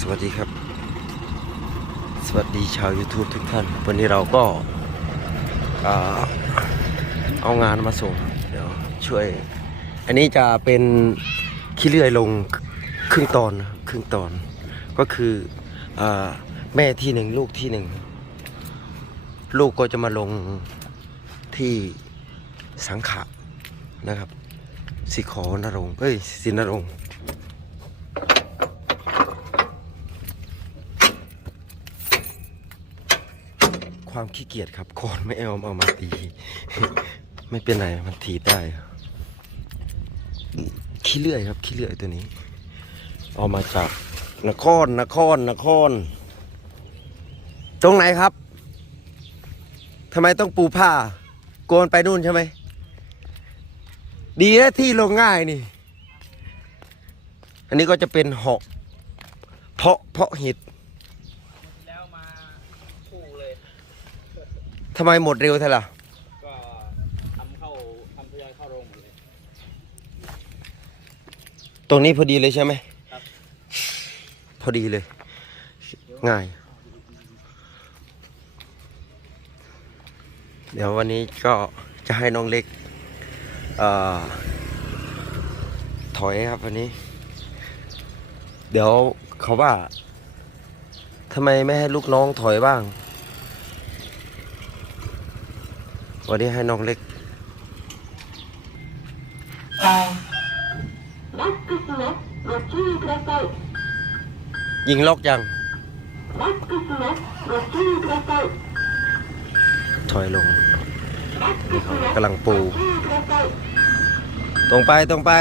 สวัสดีครับ สวัสดีชาว YouTube ทุกท่าน วันนี้เราก็เอางานมาส่งเดี๋ยวช่วย อันนี้จะเป็นขี้เลื่อยลงครึ่งตอนครึ่งตอน ก็คืออแม่ที่หนึ่งลูกที่หนึ่งลูกก็จะมาลงที่สังขะนะครับสิขอนรงเอ้ยสินรงค์ ความขี้เกียจครับโคนไม่เอาเอามาตี ไม่เป็นไรมันถีได้ขี้เลื่อยครับขี้เลื่อยตัวนี้ เอามาจากนครนครนคร ตรงไหนครับทำไมต้องปูผ้า โกนไปนู่นใช่ไหม ดีนะที่ลงง่ายนี่ อันนี้ก็จะเป็นหาะเพาะเพาะเห็ด แล้วมาคู่เลย ทำไมหมดเร็วเท่าล่ะ ก็ทำเข้าทำทยอยเข้าโรงหมดเลย ตรงนี้พอดีเลยใช่ไหมครับ พอดีเลย ง่าย เดี๋ยววันนี้ก็จะให้น้องเล็กเอ่อถอยครับวันนี้ เดี๋ยวเขาว่าทำไมไม่ให้ลูกน้องถอยบ้าง วันนี้ให้น้องเล็กยิงล็อกยัง ถอยลงนี่เขากำลังปู ตรงไปตรงไป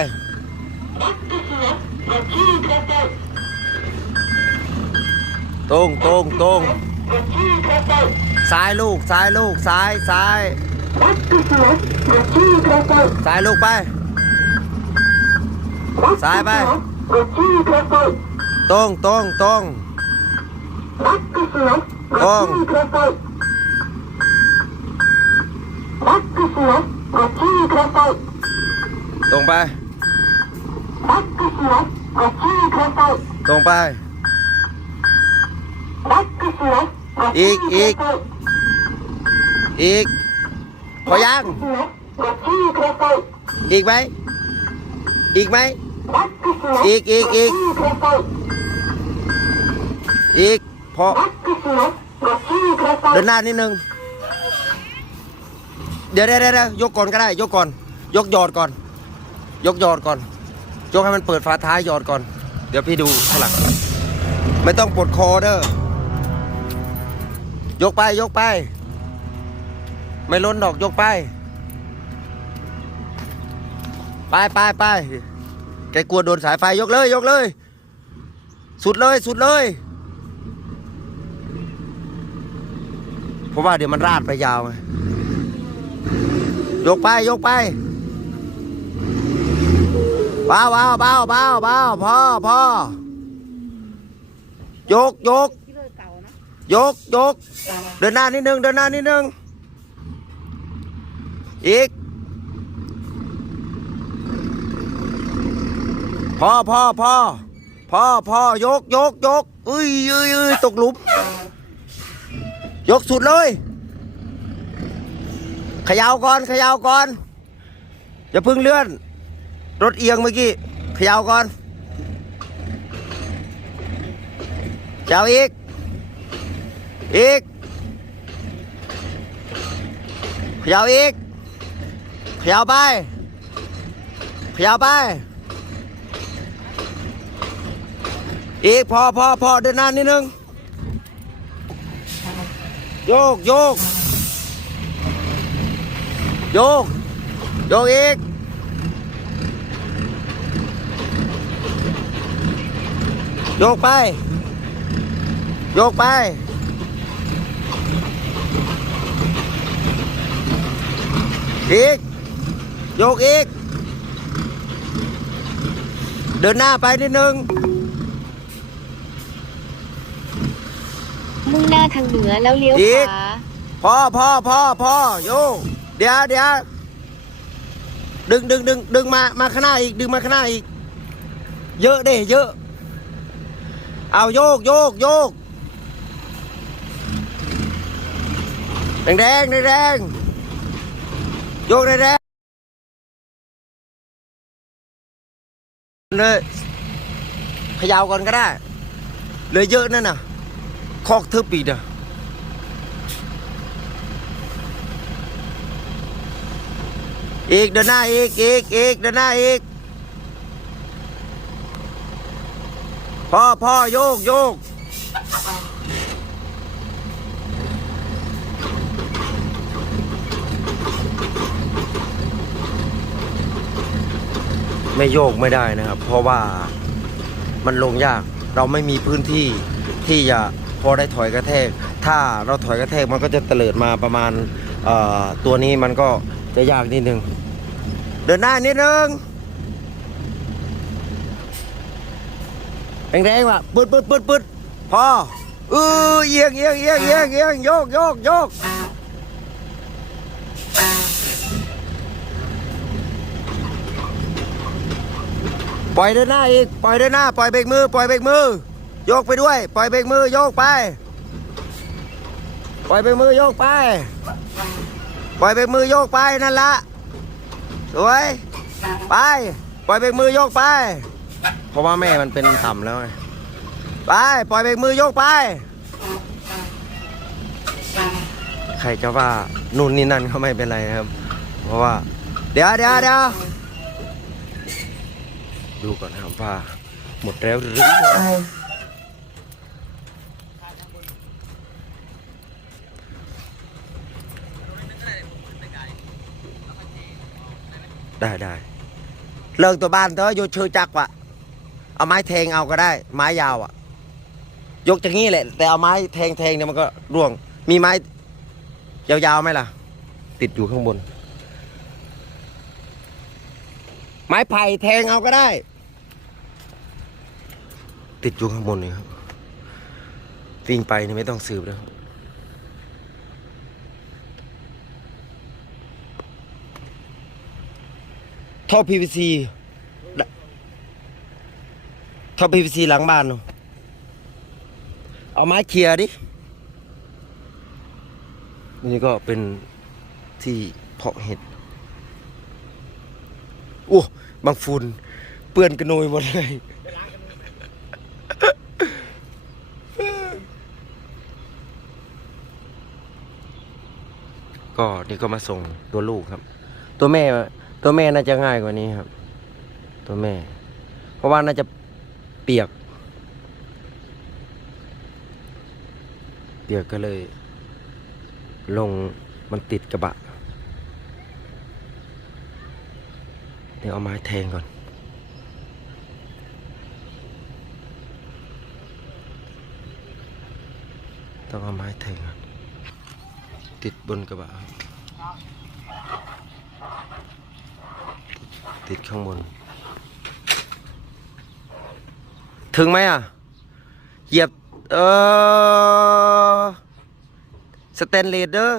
ตรงตรงตรงซ้ายลูกซ้ายลูกซ้ายซ้าย ซ้ายลูกไป ซ้ายไป ตรงตรงตรงตรงตรงไป ตรงไป อีกอีกอีก พอยังอีกไหมอีกไหมอีกอีกอีกอีกพอเดินหน้านิดนึงเดี๋ยวเดี๋ยวเดี๋ยยกก่อนก็ได้ ยกก่อน ยกหยอดก่อน ยกหยอดก่อน ยกให้มันเปิดฝาท้ายหยอดก่อน เดี๋ยวพี่ดูข้างหลังไม่ต้องปวดคอเด้อยกไปยกไป ไม่ล้นดอกยกไป ไปไปไปแกกลัวโดนสายไฟยกเลย ยกเลย สุดเลย สุดเลยเพราะว่าเดี๋ยวมันราดไปยาวไงยกไป ยกไปเบาเบาเบาเบาเบาพ่อพ่อยกยกยกยก เดินหน้านิดนึง เดินหน้านิดนึง อีก พ่อพ่อพ่อพ่อพ่อยกยกยกอุ้ยอุ้ยอุ้ยตกหลุม ยกสุดเลยขยาวก่อนขยาวก่อน อย่าพึ่งเลื่อน รถเอียงเมื่อกี้ขยาวก่อนเจ้าอีก อีกขยาวอีก ขยาวไปเขยาวไป อีกพอพอพอเดินหน้านิดนึง โยกโยก โยก โยกอีก โยกไป โยกไปอีก โยกอีก เดินหน้าไปนิดนึง มุ่งหน้าทางเหนือแล้วเลี้ยวอีขก วาพอพอพอพอโยกเดี๋ยวเดี๋ยวดึงดึงดึงดึงมามาข้างหน้าอีกดึงมาข้างหน้าอีก เยอะเด้เยอะ เอาโยกโยกโยกแดงแดงแดงแดงโยกแดงแดง เลยพยาวก่อนก็ได้เลยเยอะนั่นน่ะ คอกเธอปีดอะอีกเดินหน้าอีกอีกอีกเดินหน้าอีกพ่อพ่อโยกโยก ไม่โยกไม่ได้นะครับ เพราะว่ามันลงยาก เราไม่มีพื้นที่ที่จะพอได้ถอยกระแทก ถ้าเราถอยกระแทกมันก็จะเตลิดมาประมาณตัวนี้มันก็จะยากนิดนึง เดินหน้านิดนึงแรงๆว่ะปึ๊ดปึ๊ดปึ๊ดปึ๊ดพอเออเอียงเอียงเอียงเอียงเอียงโยกโยกโยก ล่อยเดินหน้าอีก ปล่อยเดินหน้า ปล่อยเบรกมือ ปล่อยเบรกมือ โยกไปด้วย ปล่อยเบรกมือ โยกไป ปล่อยเบรกมือ โยกไป ปล่อยเบรกมือ โยกไป นั่นละ สวย ไป ปล่อยเบรกมือ โยกไป เพราะว่าแม่มันเป็นต่ำแล้วไง ไป ปล่อยเบรกมือ โยกไป ใครจะว่านู่นนี่นั่นเขาไม่เป็นไรครับ เพราะว่า เดี๋ยวเดี๋ยวเดี๋ยว ดูก่อนนะครับว่าหมดแล้วหรือยังได้ได้เลิกตัวบ้านเถอะโยชือจักวะเอาไม้แทงเอาก็ได้ ไม้ยาวอะ ยกจากนี้แหละ แต่เอาไม้แทงแทงเนี่ยมันก็ร่วง มีไม้ ยาวๆไหมล่ะ ติดอยู่ข้างบน ไม้ไผ่แทงเอาก็ได้ ติดอยู่ข้างบนนี่ครับวิ่งไปนี่ไม่ต้องสืบแล้วท่อ PVC ท่อ PVC หลังบ้านเนอะเอาไม้เคลียร์ดิ นี่ก็เป็นที่เพาะเห็ดโอ้บางฝุ่นเปื้อนกระโนยหมดเลย ก็นี่ก็มาส่งตัวลูกครับ ตัวแม่ ตัวแม่น่าจะง่ายกว่านี้ครับ ตัวแม่ เพราะว่าน่าจะเปียก เปียกก็เลย ลงมันติดกระบะเดี๋ยวเอาไม้แทงก่อนต้องเอาไม้แทงก่อน ติดบนกระบะครับติดข้างบน ถึงไหมอะ เหยียบ เออสแตนเลสเด้อ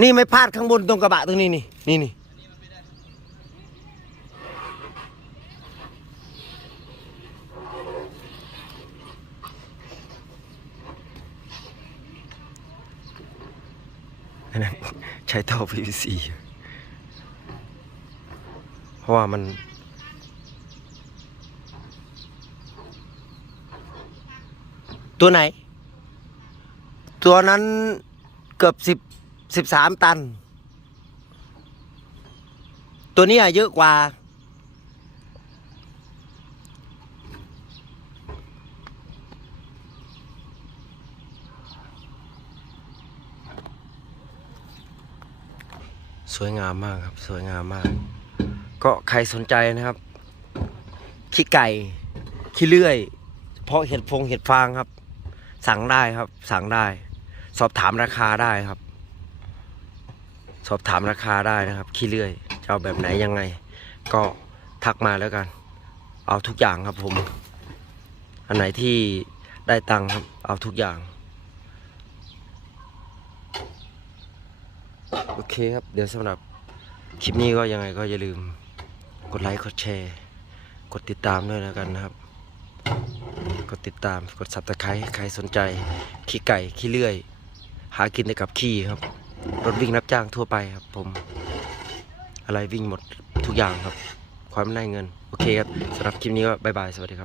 นี่ไม่พลาดข้างบนตรงกระบะตรงนี้นี่นี่นี่ อันนั้นใช้ท่อ PVC เพราะว่ามัน ตัวไหน ตัวนั้นเกือบสิบสิบสามตัน ตัวนี้ยเยอะกว่า สวยงามมากครับ สวยงามมาก ก็ใครสนใจนะครับ ขี้ไก่ ขี้เลื่อย เพาะเห็ดฟงเห็ดฟางครับ สั่งได้ครับ สั่งได้ สอบถามราคาได้ครับ สอบถามราคาได้นะครับ ขี้เลื่อยจะเอาแบบไหนยังไง ก็ทักมาแล้วกัน เอาทุกอย่างครับผม อันไหนที่ได้ตังค์ครับ เอาทุกอย่าง โอเคครับ เดี๋ยวสำหรับคลิปนี้ก็ยังไงก็อย่าลืมกดไลค์กดแชร์ กดติดตามด้วยแล้วกันนะครับ กดติดตามกดซับสไครต์ใครสนใจ ขี้ไก่ ขี้เลื่อย หากินได้กับขี้ครับ รถวิ่งรับจ้างทั่วไปครับผม อะไรวิ่งหมดทุกอย่างครับ ความได้เงิน โอเคครับสำหรับคลิปนี้ก็บายบาย สวัสดีครับ